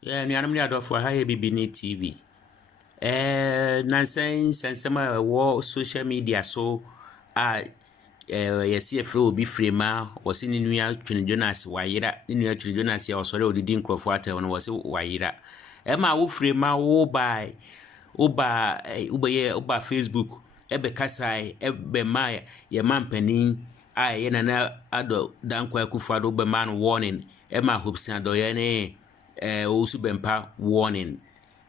Yeah, ni anam ni adofo ha ye Bibini TV. Nansen sensema wo social media so yesi efre obi frema wosi ni nua Twene Jonas wayira ni nua Twene Jonas ya osore odidi nkrofo atewo no wosi wayira. Ma wo frema wo ba Facebook ebe kasai ebe ma ye mampanin ye nana ado dankwa Akufo-Addo be man warning ma hopsan do ye ne osu bempa warning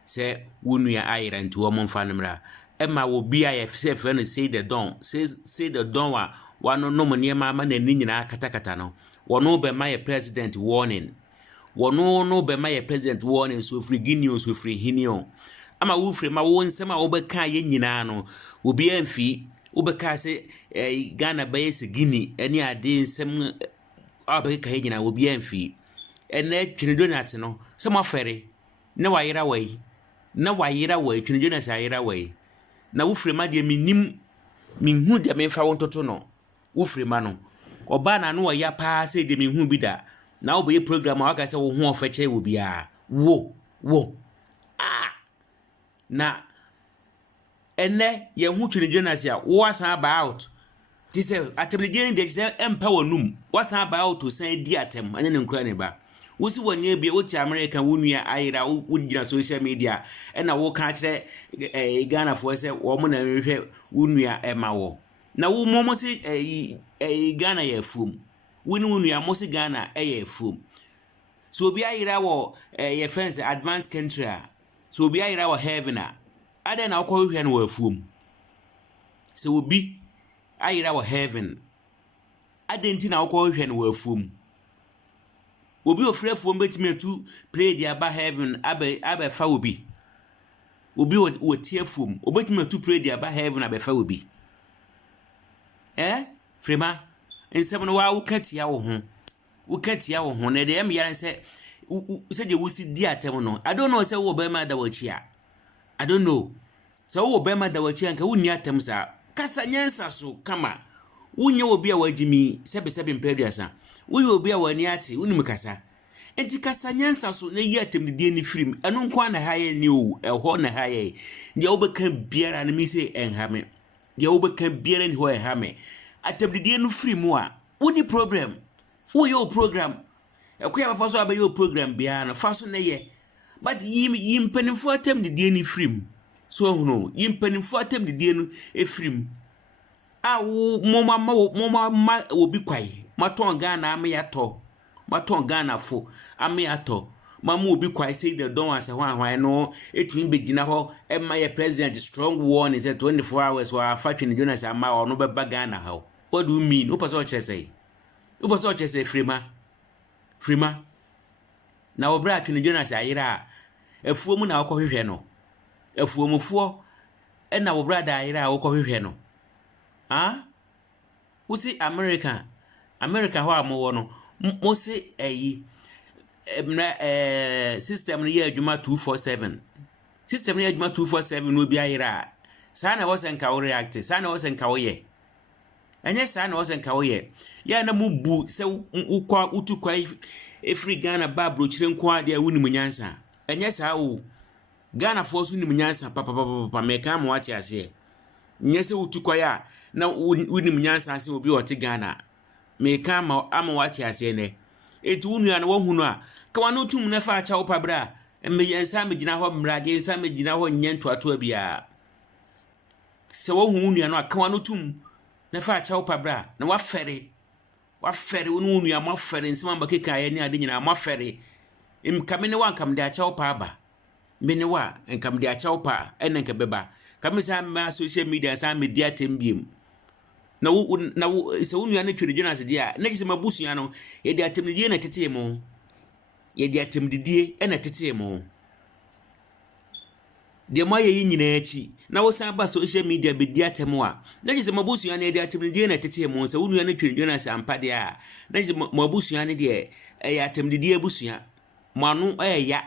say wunua ayira nti wo monfa nemra ma wo bia ye say friend say the don wa wano no monema ama na ni nyina katakata no wono be ma ye president warning wono no be ma ye president warning so free Guinea so free Hinio ama wo free ma wo nsema wo be ka ye nyina no obi amfi wo be ka say Ghana be ye Guinea ani ade nsem abe ka ye nyina obi amfi ene Twene Jonas no se mo fere na wayira wai Twene Jonas ayira wai na wo frema de minhu de memfa wo ntoto no wo frema no oba na no ya pa se de minhu bi da na wo be program aka se wo ho ofache wo bia wo na ene ye hu Twene Jonas ya wo asan about ti se atemlegeni de se empa wonum wasan about to san di atem anya ne nkura ne ba wosi wonye bia woti America wonua ayira wogina social media na wo ka kire Ghana fo se wo mo na hwehwe wonua ema wo na wo mo si Ghana ya fum woni wonua mo si Ghana ya fum so obi ayira wo ye fence advanced country so obi ayira wo heaven ade na wo hwehwe no wo fum so obi ayira wo heaven ade nti na wo hwehwe no wo fum obi ofrefo mbetimi atu pray dia ba heaven abe fa obi wo tiefum obetimi atu pray dia ba heaven abe fa obi frema ensem no wa wukatia wo ho na de em yare se je wusi di atem no I don't know se wo be ma da wachia I don't know se wo be ma da wachia nka wunni atem sa kasa nyansa so kama wunye obi a wagimi sebe mpaduasa uyo obi a wani ati unim kasa enti kasa nyansa so na yi atemdie ni firim eno nkwa na haye ni o eho na haye de obeka biara na mi se enhame de obeka biara ni ho enhame atemdie no firim a woni problem wo program ekoya ba so abayo program bia na fa so na ye but yimpanimfo atemdie ni firim so hono yimpanimfo atemdie no efirim a moma obi kwai maton Ghana amayato maton Ghana fo amayato mamu obi kwai say the don ase hwan no etwin begina ho ema ye president strong warning say 24 hours wa fa Twene Jonas ama ono beba Ghana ha what do you mean who person say frima na obra Twene Jonas ayira afuo mu na akɔhwehwɛ no afuo mufo na obra da ayira akɔhwehwɛ no wusi America ho amowo no mo se system no ye adwuma 247 no bi ayira sa na wo se nka wo react sa na wo se nka wo ye enye sa na wo se nka wo ye ya na mu bu se ukwa utukwa efri Ghana ba brochire nko ade awuni munyansa enye sa wo Ghana force uni munyansa papa meka mo ati ase nye se utukwa ya na wuni munyansa ase obi ote Ghana meka ama wati ase ne eti wunu ya na wahunu a ka wano tum na fa acha opa bra emyensa megina ho mrage ensa megina ho nyento ato bia se wahunu ya no aka wano tum na fa acha opa bra na wafere wunu ya mafere nsema mbakeka ya ni ade nyina mafere imkamene wa nkam de acha opa aba mene wa nkam de acha opa ene nka beba kamisa ma social media sa media tembiem na se wonu ya na Twene Jonas dia na kise mabusu ya no ye dia temdidie na tete mo ye dia temdidie na tete mo de mo ye nyina achi na wo san ba social media be dia temo a na kise mabusu ya na ye dia temdidie na tete mo se wonu ya na Twene Jonas ampa dia na kise mabusu ya ne de ya temdidie busu ya manu ya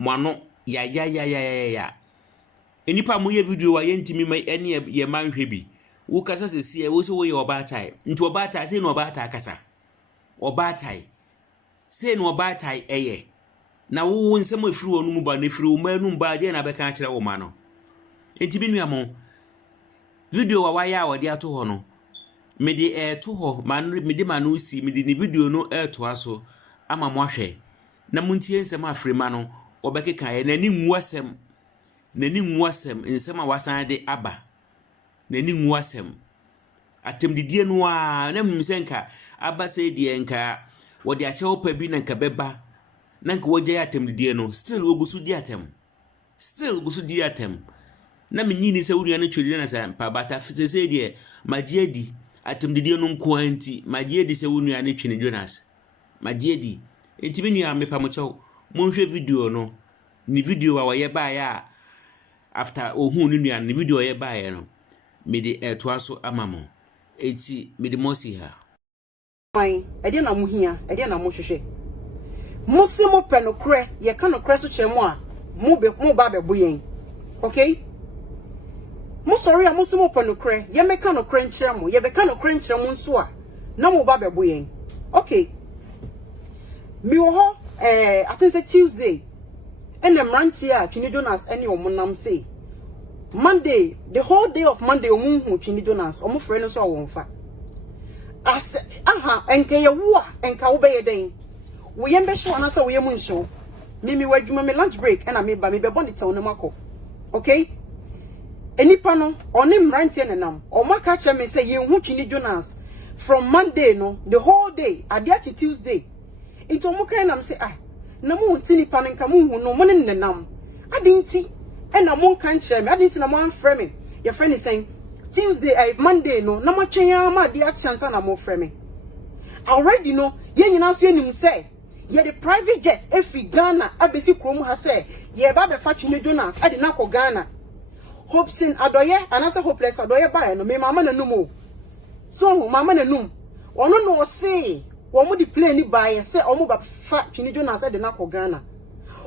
manu ya enipa mo ye video wa ye ntimi ma ene ye manhwe bi wo kasa sesi wo so wo ye obatai nti obatai say no obatai kasa obatai say no obatai eye na wo nsɛm afiri wo no mu ba na afiri wo ma no ba de na bɛka kyerɛ wo ma no enti bi nuamo video wa waya a wɔde ato hɔ no me de to hɔ ma no me de ma no si me de ni video no to aso ama mo ahwɛ na muntie nsɛm afiri ma no wɔbɛkeka yɛ na ni nwu asɛm nsɛm a wasan de aba na ni nwu asɛm atemdidie no a na mmsɛnka aba sɛ die nka wɔde akyɛw pa bi na nka bɛba na nka wɔgye atemdidie no still wogusu di atem na menyini sɛ wuri na twedi na sɛ pa bata fite sɛ die magye adi atemdidie no nko anti magye adi sɛ wuri na twene Jonas magye adi enti me nua mepa mo kyɛw monhwɛ video no ni video a wɔyɛ bae a after ohun ni nua ni video wɔyɛ bae no me de to aso ama mo enti me de mosi ha ai ede na mo hia ede na mo hwehwe mo se mo pɛ no korɛ ye ka no korɛ so kyerɛ mo a mo ba bɛbo yɛn okay mo sorry a mo se mo pɛ no korɛ ye meka no korɛ nkyerɛ mo ye bɛka no korɛ nkyerɛ mo nso a na mo ba bɛbo yɛn okay mi wo ho I think say Tuesday and the Mrantia Chini Jonas any omunam say Monday the whole day of Monday omunhu Chini Jonas omu friend so won fa as enka ye wo enka wo be ye den wo ye mbe show na say wo ye mun show me wadwuma me lunch break and me be bond it on mako okay enipa no oni Mrantia nenam omaka che me say ye hu Chini Jonas from Monday no the whole day adia to Tuesday into omuka na me say na mo ntini pa nka mo hu no mo ne nenam adinti e na mo kan kire me adinti na mo anfrɛ me ye friend is saying Tuesday Monday no na mo twen ma di action sa na mo frɛ me already no ye nyina so enim say ye the private jet efi Ghana abesi krom ha say ye ba be fa Chini Jonas ade na ko Ghana Hopesin adoye anasa hopeless adoye ba no me mama na num so mama na num ono no say womu di plane ni bae se omu ba fa Chini Jonas de na ko Ghana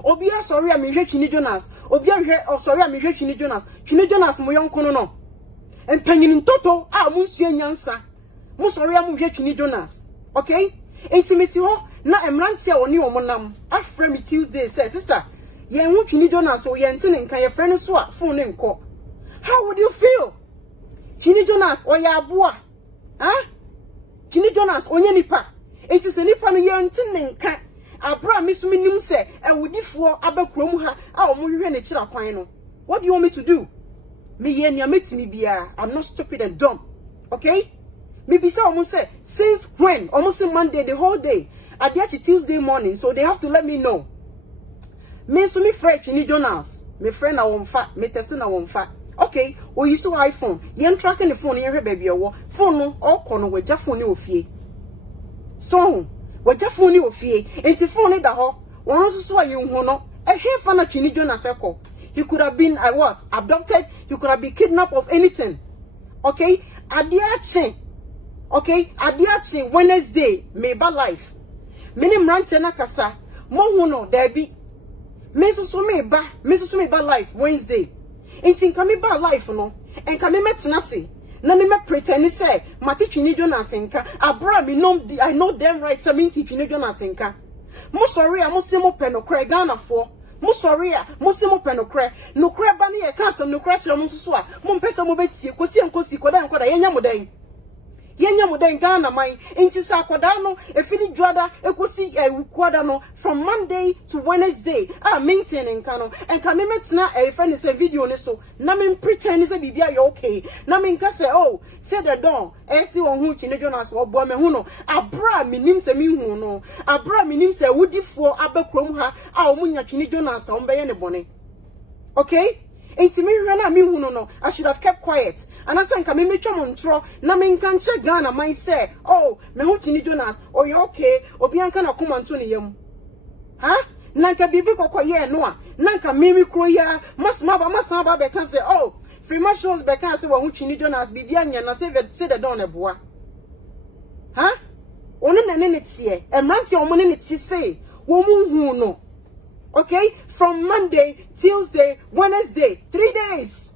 obi a sorry a me hwe Chini Jonas obi a hwe sorry a me hwe Chini Jonas mo yonko no empanyin ntoto a mu nsuo nyansa mo sorry a mo hwe Chini Jonas okay intimate ho na emranti a woni omonam afra me Tuesday say sister ye hu Chini Jonas o ye ntene nka ye friend so a phone nko how would you feel Chini Jonas o ya aboa Chini Jonas onye nipa enti se nipa no ye ntene nka abra misumi nim se ewudifo abakrom ha a omohwe ne kira kwan no what do you want me to do me ye nia metimi bia I'm not stupid and dumb okay me be say almost say since when almost Monday the whole day at the Tuesday morning so they have to let me know me so me friend Chini Jonas me friend na wonfa me test na wonfa okay we use iPhone ye tracking the phone ye hwe baby owo phone no okọ no waja phone ni ofie so waja phone ni ofie enti phone ni da ho won so aye hu no ehwe fa na Chini Jonas eko he could have been abducted he could have been kidnapped of anything okay adiache okay adiache Wednesday me ba life mini mrante na kasa mo hu no da bi me so me ba life Wednesday enti nka me ba life no enka me metena se na me pretend say mati Chini Jonas nka abra me no I know them right 70 Chini Jonas nka mo sorry a mo se mo pe no kra Ghana for mo sorry a mo se mo pe no kra ba ne ye ka asem no kra kire mo so a mo mpesa mo betie kosi enkosi koda yenya mo den Ghana man enti sa koda no efini dwada ekosi koda no from Monday to Wednesday maintain nka no enka me metena friend say video ne so na me pretend say bibia you okay na me nka say oh say the don si won hu Chini Jonas obo me hu no abra minim say me hu no abra minim say wudifo abakrom ha omunya Chini Jonas ombeye ne bone okay enti me hwe na me hu no I should have kept quiet and asan ka me metwa mo ntro na me nka nche Ghana man say oh me hu Chini Jonas oh you okay obi anka na koma nto ne yam na nka bibi kokoye no a na nka mimi kro ya masama ba be kan say oh free shows be kan say wo hu Chini Jonas bibi anya na say the don eboa onu na ne tie emranti omo ne tie say wo mu hu no okay from Monday Tuesday Wednesday 3 days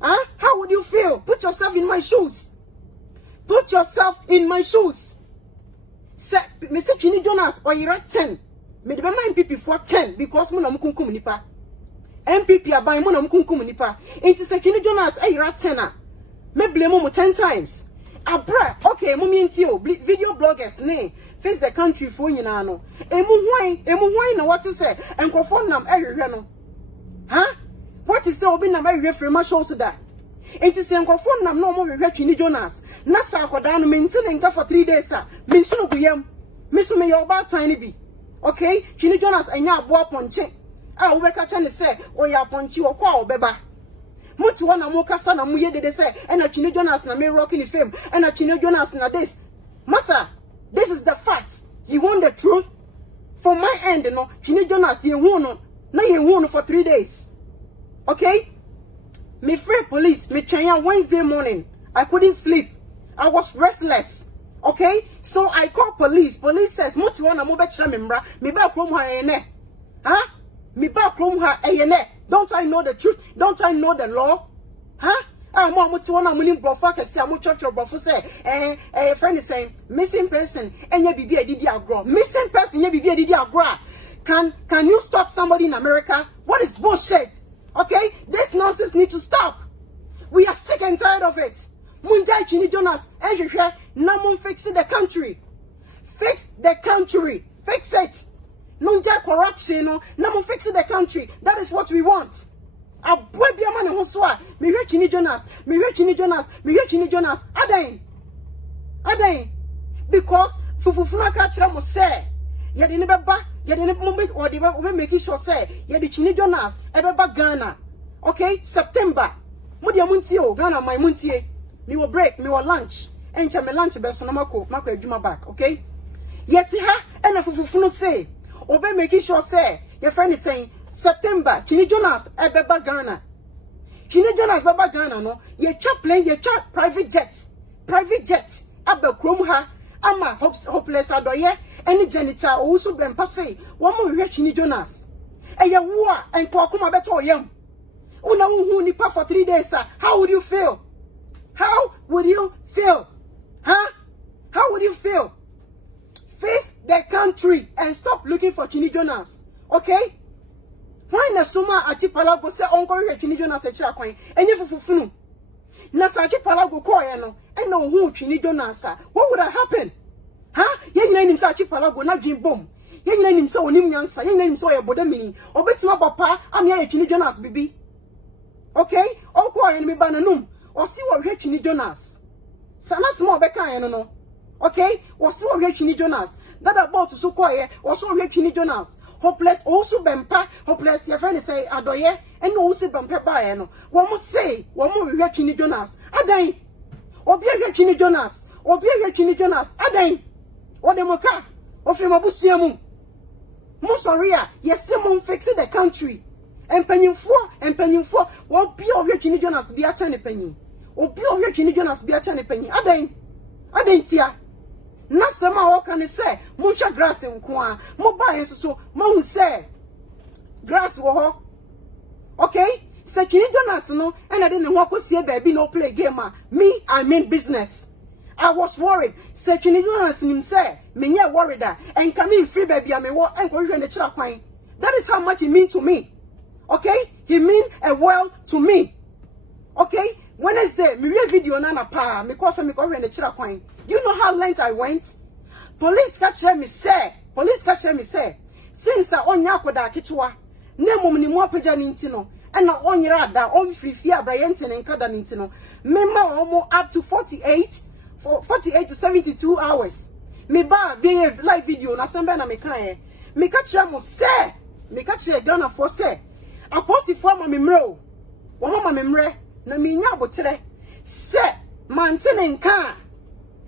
how would you feel? Put yourself in my shoes. Say Mr. Chini Jonas or you're 10 me de MPP for 10 because mo na mkunkum nipa MPP aban mo na mkunkum nipa enti se Kini Jonas ayira 10 me blame mo 10 times abra okay mo mienti o video bloggers ne face the country for nyina no emu hwan na what say enkofo nam ehwehwe no ha what is say obi nam ehwehwe frema show so da enti se enkofo nam no mo hwehwe Kini Jonas na sa akoda no menti ne nka for 3 days a me nso no guyam me so me your bad time bi okay Kini Jonas enya aboa ponche a wo beka cha ne se o ya ponche wo kwa obeba muti wana mo kasa na mo yedede se ena Kini Jonas na me rocking the fame ena Kini Jonas na this massa this is the fact you want the truth from my end no Kini Jonas ye hu no na ye hu no for 3 days okay me free police me twen Wednesday morning I couldn't sleep I was restless okay so I call police says muti wana mo be kira me mra me ba krom ha ene huh me ba krom ha ene. Don't I know the truth? Don't I know the law? Huh? Mo muti wana muni brofa kesi amu church brofa say friend is saying missing person enye bibi edidi agro. Missing person enye bibi edidi agro. Can you stop somebody in America? What is bullshit? Okay? This nonsense needs to stop. We are sick and tired of it. Munjai Kini Jonas ehwehwe na mun fix the country. Fix the country. Fix it. Nunja corruption no na mo fix the country. That is what we want. Aboy bia ma ne ho so a me hwe Kini Jonas adan because fufufuna ka kira mo say ye de ne beba ye de ne mo be o de be make sure say ye de Kini Jonas e beba Ghana okay September mo de muntie o Ghana my muntie me will break me will lunch encha me lunch be so no mako adwuma back okay yeti ha e na fufufunu say obe make sure say your friend is saying September Kini Jonas ebeba Ghana. Kini Jonas beba Ghana no ye twa plane ye twa private jet aba krom ha ama hopeless adoye any janitor also bempa say one mo hwe Kini Jonas eye wo a enko akoma beto yam una hu nipa for 3 days how would you feel huh how would you feel face the country and stop looking for Kini Jonas. Okay? Why na suma Achipalago say onko hwe Kini Jonas e kira kwan enye fufufunu. Na sa Achipalago ko ye no e na hu Kini Jonas what would have happened? Huh? Ye nyina nim sa Achipalago na dwin bom. Ye nyina nim sa onim nyansa, ye nyina nim sa ye bodamini. Obetima papa am ye Kini Jonas bibi. Okay? Onko ye me bananum. O si wo hwe Kini Jonas. Sana small beka ye no. Okay? Was so Kini Jonas. That about to so quiet, or so Kini Jonas. Hopeless also bempa, hopeless your friend say adoye, and also bempa by no. One must say, one more Kini Jonas. Aday. Obi Kini Jonas. Obi Kini Jonas. Aday. Or the moka. Of your mabusiamu. Mosoria, yes, someone fixing the country. And penny for, what be of Kini Jonas be a tiny penny. Or be of Kini Jonas be a tiny penny. Aday, tia. Na sema wo kan say munhwa grass nko a mo ba yen so mo hu say grass wo ho okay se Kini Jonas no and I didn't want to see baby no play game me I mean business. I was worried se Kini Jonas nim say me nya worried that and come in free baby am wo enko hwe ne kira kwan. That is how much he mean to me. Okay, he mean a world to me. Okay, Wednesday me read video na pa me cause me ko hwe ne kira kwan. You know how length I went? Police catch me say since I onya akoda kitwa na mum ni mo apaja ni ntino e na onyira ada on free abrayente ne nkada ni ntino memma omo up to 48 to 72 hours me ba be live video na sembe na me kan me catch mo say me catch Ghana for say aposi for ma me mro wo ma me mre na me nya abotere say mantene nka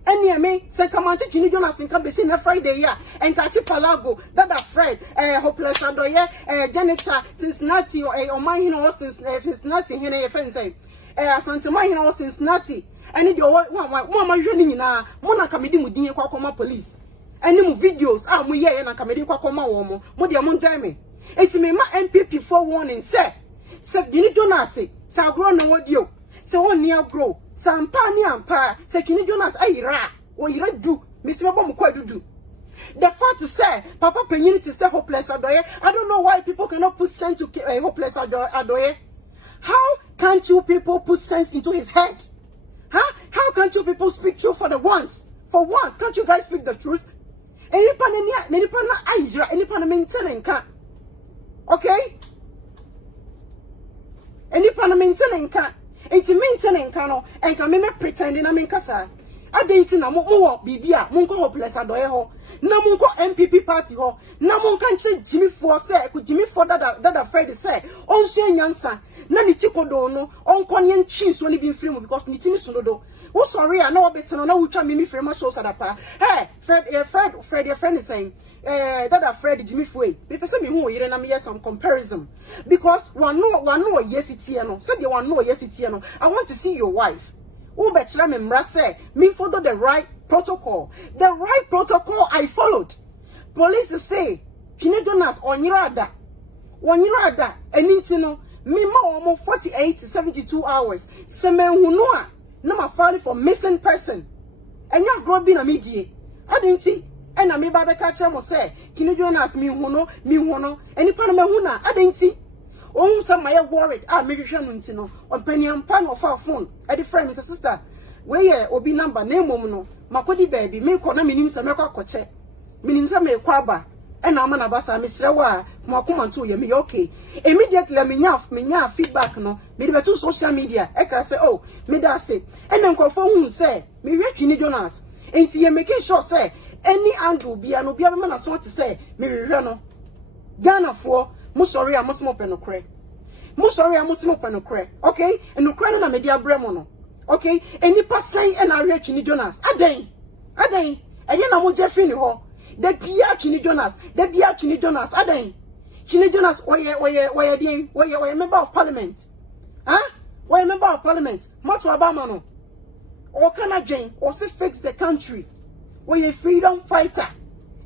any me say come on Kini Jonas in be see na Friday ya and Achipalago that are Fred hopeless adoye janitor Cincinnati or man hino since Cincinnati hina ye friend say Asante man hino Cincinnati and you one ma hwani nyina mo na kamedi mudin kwakoma police any mu videos mo ye na kamedi kwakoma wo mo de mo ntime eti me ma MPP for warning say Kini Jonas say agro na wodio say won ni agro sampa ni ampa se Kini Jonas ayira wo yira du misima bom kwa dudu The fact is say Papa Penyin to say hopeless Adoye. I don't know why people cannot put sense to hopeless Adoye. How can't you people put sense into his head? Huh? How can't you people speak truth for the once? For once, can't you guys speak the truth? Okay? Any parliamentarian can. It's maintaining cano and can me pretending I'm in Casa. I didn't know more Bibia, Munko hopeless Adoye ho. Namunko MPP party ho. Namun can say Jimmy for say, could Jimmy for that Freddy say, on Shane Yansa, Nani Tico dono, on Konyan cheese when he been filmed because Nitini Sunodo. Oh, sorry, I know better than I would try me for much shows at a pa. Hey, Fred, your friend is saying, that Fred Jimmy Fue. People say me who you and me some comparison. Because one no, yes, it's here no. Said you one no, yes, it's here no. I want to see your wife. Oh, betcha me mrase, me follow the right protocol. The right protocol I followed. Police say, Kinedonas on your other. 1 year other, and intino, me more 48 to 72 hours. Semen hunoa. No, my father for missing person. And you're growing a media. I didn't see. And I may baby catch him or say, can you join us? Me hono, any panama huna. I didn't see. Oh, some my worried. I maybe Shannon on penny and pan of our phone. At the friend, Mr. Sister. Where or be number name woman. Makodi baby, make on a meaning some coche. Meaning some quaba. And I'm an abasa, Miss Rawa, Makuman to you, me okay. Immediately, me feedback no. Me the two social media. Eka say, oh, me da say. And then confirm say, me reckon Jonas. And see, making sure say, any angle be an obia man as what to say, me no. Ghana for, Musori, I must mope no cray. Musori, I must mope no cray. Okay? And no cray na media bremono. Okay? And you pass saying, and I reckon Jonas. Adain. And then I'm with Jeffrey ho. The Pia Chini Jonas, Adain. Chini Jonas, why a member of parliament? Huh? Why a member of parliament? Matu Abamano. Or can I Jane, or say fix the country? Why a freedom fighter?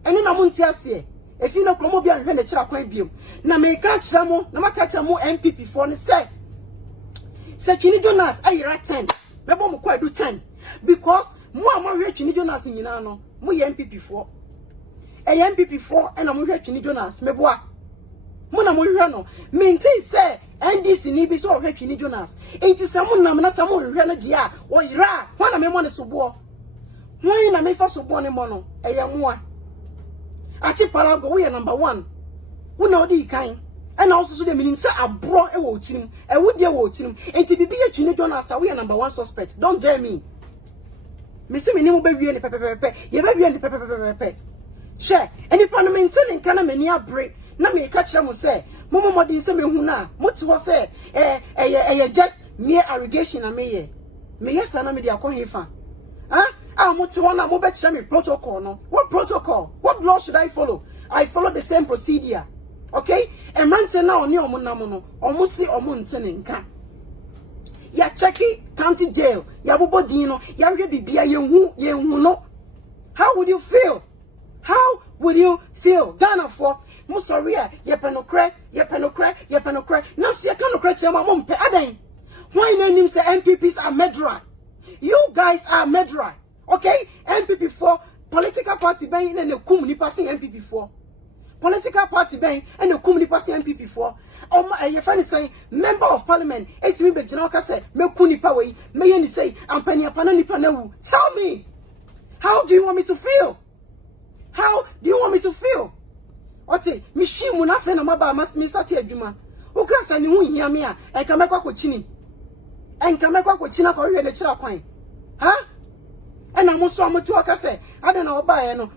And then I'm on Tiasie. If you know Cromobia and the Chapin, na me catch Ramo, na catch a more MPP for the say. Say Chini Jonas, I write 10. Maybe I'm quite do 10. Because more Chini Jonas in Yinano, more MPP for. A MPP 4 and I'm here Jonas, Meboa. Mona Murano, maintain say, NDC need be so happy Jonas. Ain't it someone namna someone Ranadia or Ira, one of me want to war. Why na me for so born mono, a young one. Achipalago, we are number 1. We know the kind. And also the meaning say I brought a vote team, a wood dear vote team, and to be a Chini Jonas, we are number 1 suspect. Don't dare me. Missy Minimu baby and the pepper, your baby and the pepper. Share any parliamentarian can many break. Na me catch them say, Momo Modi say me huna, Mutu say, just mere irrigation a me. Me yes, and I media call hifa. Huh? I Mutu one, I'm bet me protocol. No, what protocol? What law should I follow? I follow the same procedure. Okay? And man say now, near Munamono, almost see or Munteninka. Ya checky county jail, Yabubo Dino, Yabu Bibia, you know. How would you feel? How would you feel? Ghana for Musoria, Yepenokre. Now see, I can't crack your mom. Why name say MPPs are murderer? You guys are murderer. Okay? MPP 4, political party bang and a kumni passing MPP 4. Political party bang and a kumni passing MPP 4. Your friend is saying, member of parliament, 8 me Bejanoka say, Mekuni Paway, may say, I'm penny panani panawu. Tell me, how do you want me to feel? How do you want me to feel? Ote, mishi munafe na maba must me start here juma. Uka sa ni hu hia me a, en ka mekwa ko chini. En ka mekwa ko china ko hwe de chira kwan. Ha? En amoso amotu aka se, ade na oba ye no.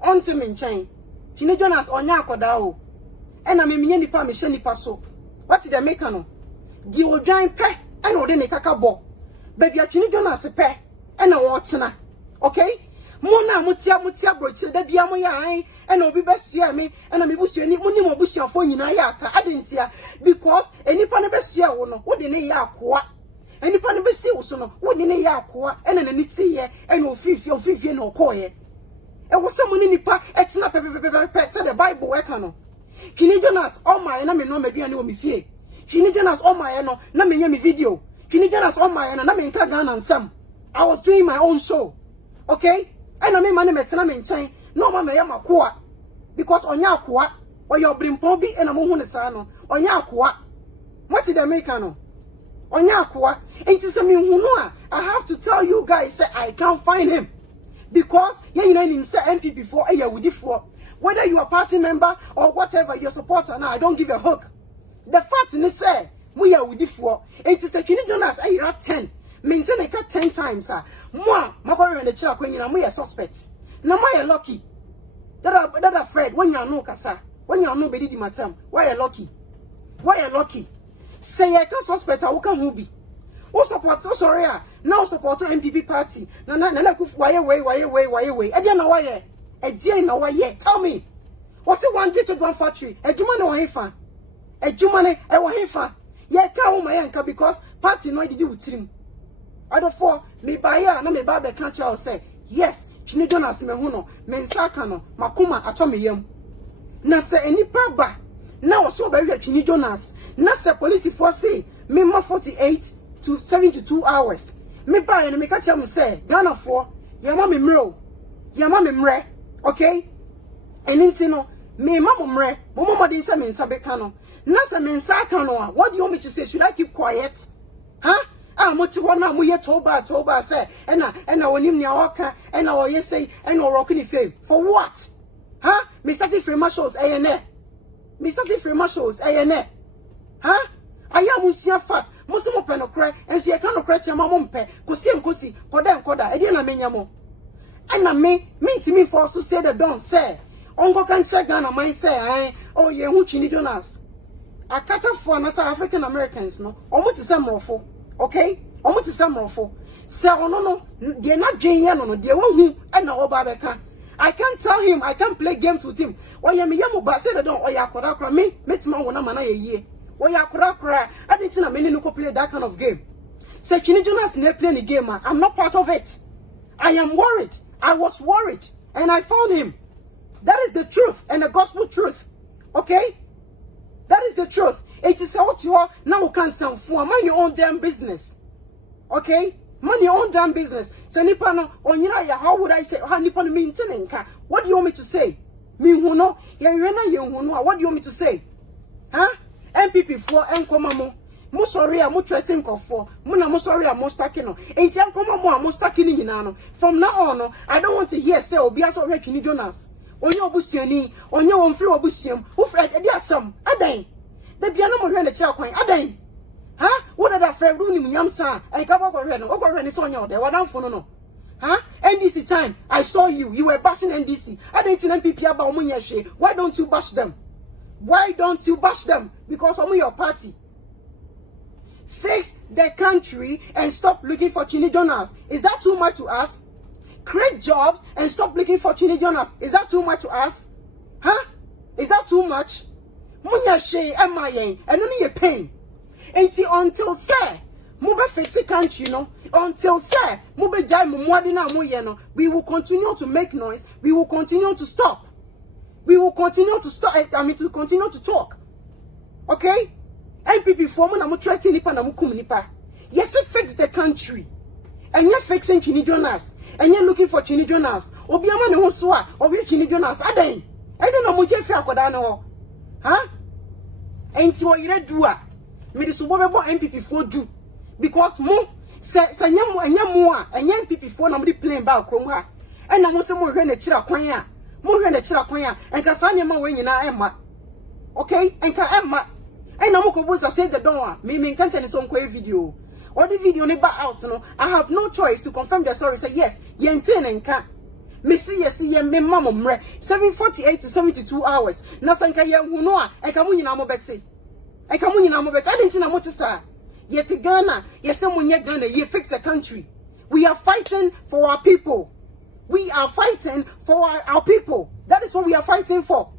Onti me nchen. Chini Jonas onya akoda o. En na me menye nipa me hye nipa so. What did they make no? Di odwan pe, en ode ne kaka bo. Baby a Chini Jonas pe, en na wo tena. Okay? Mona mutia brochire da bia mo ya an e na obi besua me e na me busua ni muni mo busua fo nyina ya aka adentia because enipa ne besua wo no wo de ne ya akoa enipa ne besi wo so no wo de ne ya akoa e na ne tiye e na ofifie na okoye e wo se mo ni nipa etina pepepepe say the Bible we ka no Chini Jonas all my na me no maduane wo me fie Chini Jonas all my no na me nya me video Chini Jonas all my na me nka Ghana nsam I was doing my own show okay. And I mean, man, metana menchain. no mama ya makoa because onya akoa or your brimpon bi and a mohun sano onya akoa what did they make no onya akoa ain't it me who I have to tell you guys say I can't find him because you know him say MPP for a year with for whether you are party member or whatever your supporter now I don't give a hook the fact in say we are with for ain't it Kini Jonas I rat 10 maintain a cut 10 times moi my boy in the chair when you know a suspect now my lucky that afraid when you know kasa when you know bedi di matam why you lucky say I can suspect I can who be who support so sorry now support MPP party na why away e dey na why tell me what's the one great one factory ejuma na wahefa ejuma na e wahefa ye ka wo mayanka because party no did with him other for me buy ya na me ba be can tell say yes Kini Jonas me hu no me nsaka no makoma ato me yam na se enipa ba na wo so ba hwe Kini Jonas na se police force say me ma 48 to 72 hours me ba ya na me ka chem say Ghana for yama me mre okay eninti no me ma mo mre mo din say me nsa be ka no na se me nsaka no what do you want me to say should I keep quiet huh moti wana mu ye toba say ena wonim nia waka ena wo ye say ena wo rock ni fame for what huh Mr. Free shows ayene huh aya musia fat musimo penokre enso ye kan okre chema mo mpe kosi koda e dia na menya mo ena me ntimi for so say the don say onko kan check Ghana man say oh ye hu Kini Jonas akata for na South African Americans no omo ti say mrofo okay omo ti say mrofo say ono no de na dwen ye no de wo hu na oba beka I can't tell him I can't play games with him oya me yemu ba say the don oya akoda kra me metima wona mana ye yie oya akoda kra I didn't na me no play that kind of game say Kini Jonas na play the game I'm not part of it I am worried I was worried and I found him that is the truth and the gospel truth okay that is the truth it is out your now can some for mind your own damn business okay mind your own damn business say nipa no onyira ya how would I say how nipa no maintain nka what do you want me to say me hu no ye hu no what do you want me to say huh MPP for enkoma mo sorry mo threaten for mo sorry mo stacking no enti enkoma mo stacking nyina no from now on no I don't want to hear say obi aso hwe Kini Jonas onye obusuani onye won free obusuam wo fred e di asam adan da bia no mo hwe na kira kwan adan huh what did that fred ru ni munyam sa e ka bo ko hwe ni so onye ode wadanfo no huh NDC time I saw you were bashing NDC adan tin MPP aba omo nya hwe why don't you bash them because omo your party fix the country and stop looking for Kini Jonas is that too much to ask create jobs and stop looking for Kini Jonas is that too much to ask huh is that too much munya she emayen eno ni ye pain until say mo be fix the country no until say mo be jai mo mwade na mo ye no we will continue to make noise we will continue to stop to continue to talk okay MPP for mo na mo threaten nipa na mo kum nipa yes fix the country and you're fixing Kini Jonas and you're looking for Kini Jonas obi ama ne ho so a obi Kini Jonas adan I don't know mo je fi akoda no huh enti wo yire du a me de so bo bebo MPP for do because mo se nyam anyam a enya MPP for na mo di plane ba akrom ha and na mo se mo hwe na kira kwan a enka sa nyama we nyina emma okay enka emma and na mo ko bo say the don a me nka nche ni so nko video or the video never out no I have no choice to confirm the story say yes yenten enka me see yes ye me mama mre 748 to 72 hours na sanka ye hu no a enka mo nyina mo beti I didn't see na mo tisa yet Ghana yes mo nye Ghana ye fix the country we are fighting for our people that is what we are fighting for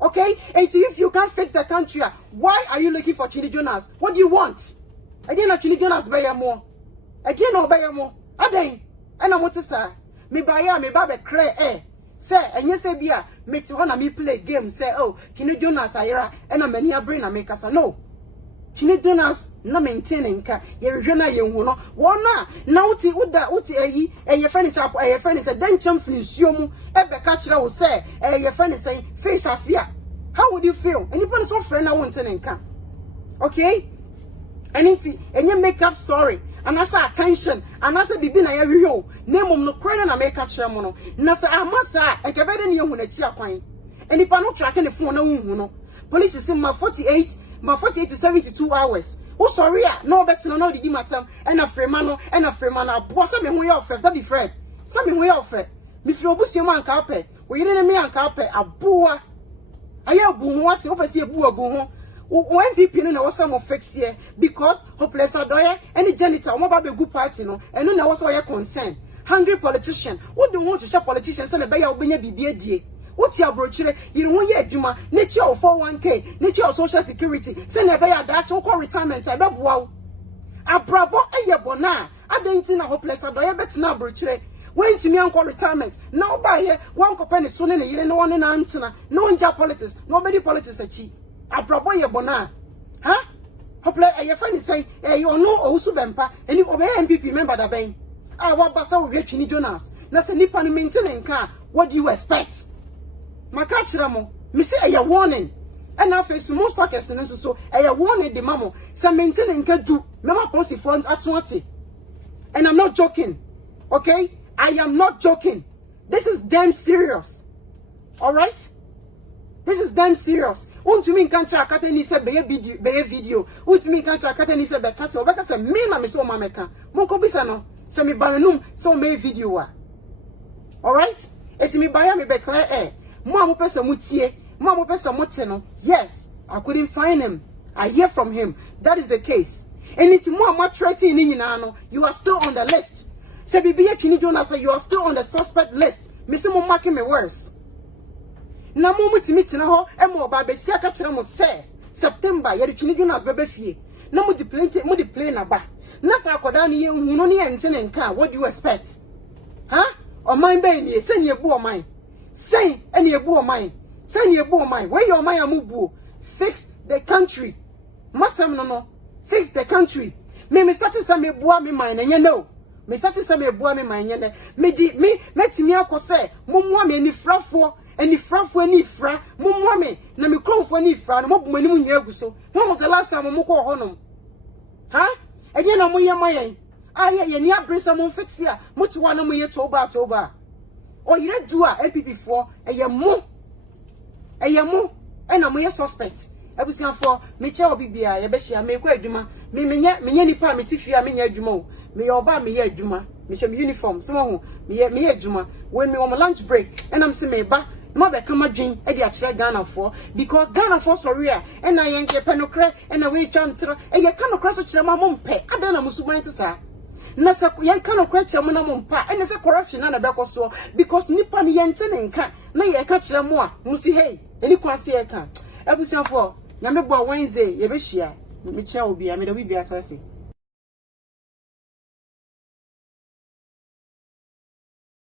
okay and if you can't fix the country why are you looking for Kini Jonas what do you want I didn't know Kini Jonas buy more. I didn't know buy more. Aden. And I want to say, me buy me babe cray say, and you say bia me to wanna me play game. Say, oh, Kini Jonas Ira and a many a brain I make us a no. Chine donors na maintaining ka ye hwe na ye hu no wona na wuti eyi eye friend is up eye friend is a dan cham finisuo mu ebe ka kire wo say eye friend is face afia. How would you feel? Anybody so friend na won't nka. Okay? Anything enye makeup story and I say attention and I say bibi na ye hwe na mum no kure na make kire mo no na say amasa enke be de ne hu na chi akwan enipa no track ne phone na hu no police say ma 48 to 72 hours. Oh sorry, no better no did matter. And a free man, boss me who you offer. That be Fred. Some me who you offer. Me feel bush your man carpet. We didn't me and carpet a boa. I have boo what you see a boo. When people in our some of fix here because hopeless are doye any janitor, what about a good party no, and then also your concern. Hungry politician. What do you want to shop politicians and a bay of BBA? What's your brochure? You don't hear Juma, nature of 401k, nature of social security, send a bear that call retirement. I bet wow. A bravo a yabona. I don't think a hopeless or I bet now brochure. When to me uncle retirement. Now by here, one company soon in a year, no one in Antona, no in job politics, nobody politics a chi. A bravo yabona. Huh? Hopeless a your friend is saying, you know, also Bempa, and you obey MPP member the bank. I want Bassa will get Chini Jonas. That's a nippon maintaining car. What do you expect? Makachiramo, me say a warning. And I face most stockers and so a warning the mamo. Some maintaining can do mama posty funds as swati. And I'm not joking. Okay? I am not joking. This is damn serious. Alright? This is damn serious. Won't you mean can't try Katani said be a video? Won't you mean can't try Katani said by Castle? Because a me and so mameka. Moko bisano. Semi baranum so me video. Alright? It's me by me clear air. Mama person mutie, mama person muteno. Yes, I couldn't find him. I hear from him. That is the case. And it's more threatening in Nano. You are still on the list. Say Bibi Chini Jonas, you are still on the suspect list. Miss mo making me worse. Na mo muti na ho e mo ba be sia ka kire mo say September ye Chini Jonas bebe fie. Na mo di plane na ba. Na sa akoda ne ye hu no ne ente ne nka. What do you expect? Huh? O man be ni se ne bu o man. Say any abu mine. Say your boy mine. Where your mine amubu. Fix the country. Masam no. Fix the country. Me started some boy me mine and you know. Me started some boy me mine and me me akose. Mumwa me ni frafo. Any frafo any fra. Mumwa me. Na me crow for any fra. No mo ni munyaguso. When was the last time mo ko honom? Huh? Again no mo ye mine. Ah ye ni abresa mo fix here. Mo to one mo ye toba. Or you don't do a LPP4, a yamu, and I'm your suspect. I was young for me, child be a beshi, make way, Juma, me, any permit if you are me, Jumo, me or me, Juma, me, uniform, some me, Juma, when me on my lunch break, and I'm saying, ba, mother come a drink, Eddie actually Ghana for, because Ghana for Soria, and I ain't a penocre, and away jump to, and you come across to my mom pay, I don't know, Musuman to say. Nasa ya kano kweche muna mumpa ene se corruption na beko so because nipa ni yente ne nka na ye ka kire mo a musi hey eni kwase ye ka ebusiafo nyame bo Wednesday ye be hia me chia obi a me da bibia asase